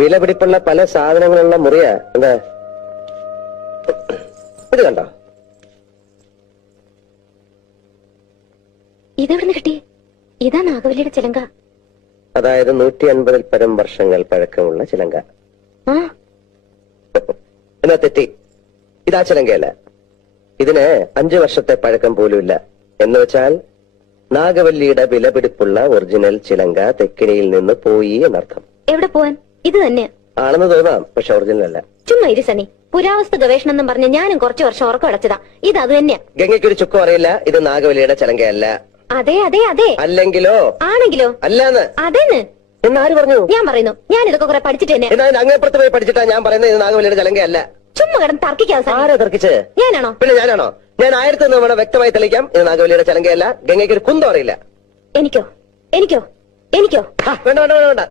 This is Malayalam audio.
വിലപിടിപ്പുള്ള പല സാധനങ്ങളുള്ള മുറിയാ. എന്താ ഇത് കണ്ടോ? ഇതെവിടുന്ന് കിട്ടി? ഇതാ നാഗവല്ലിയുടെ ചിലങ്ക. അതായത് 150 പരം വർഷങ്ങൾ പഴക്കമുള്ള ചിലങ്ക. എന്നാ തെറ്റി. ഇതാ ചിലങ്കയല്ല. ഇതിന് 5 വർഷത്തെ പഴക്കം പോലുമില്ല. എന്ന് വെച്ചാൽ നാഗവല്ലിയുടെ വിലപിടിപ്പുള്ള ഒറിജിനൽ ചിലങ്ക തെക്കിനിയിൽ നിന്ന് പോയി എന്നർത്ഥം. എവിടെ പോവാൻ? ഇത് തന്നെ ആണെന്ന് തോന്നാം, പക്ഷെ ഒറിജിനൽ അല്ല. ചുമ്മാ ഇരി സണ്ണി. പുരാവസ്തു ഗവേഷണം എന്നും പറഞ്ഞ് ഞാനും കുറച്ചു വർഷം ഉറക്കം അടച്ചതാ. ഇത് അത് തന്നെയാ. ഗംഗയ്ക്കൊരു ചുക്കും അറിയില്ല. ഇത് നാഗവല്ലിയുടെ ചിലങ്കയല്ല. അതെ അതെ അതെ. അല്ലെങ്കിലോ? ആണെങ്കിലോ? അല്ലാന്ന്. അതെന്ന് എന്നാര് പറഞ്ഞു? ഞാൻ പറയുന്നു. ഞാൻ ഇതൊക്കെ കുറെ പഠിച്ചിട്ട് തന്നെ. എന്നാ അങ്ങേപ്പുറത്ത് പോയി പഠിച്ചിട്ടാ ഞാൻ പറയുന്നത് ഇത് നാഗവല്ലിയുടെ ചിലങ്കയല്ല. ചുമ്മാ കിടന്ന് തർക്കിക്കാതെ. ആരാ തർക്കിച്ച്? ഞാനാണോ? പിന്നെ ഞാനാണോ? ഞാൻ 1000 തവണ വ്യക്തമായി തെളിയിക്കാം ഇത് നാഗവല്ലിയുടെ ചിലങ്കയല്ല. ഗംഗയ്ക്ക് ഒരു കുന്തം അറിയില്ല. എനിക്കോ? എനിക്കോ? എനിക്കോ? വേണ്ട വേണ്ട വേണ്ട.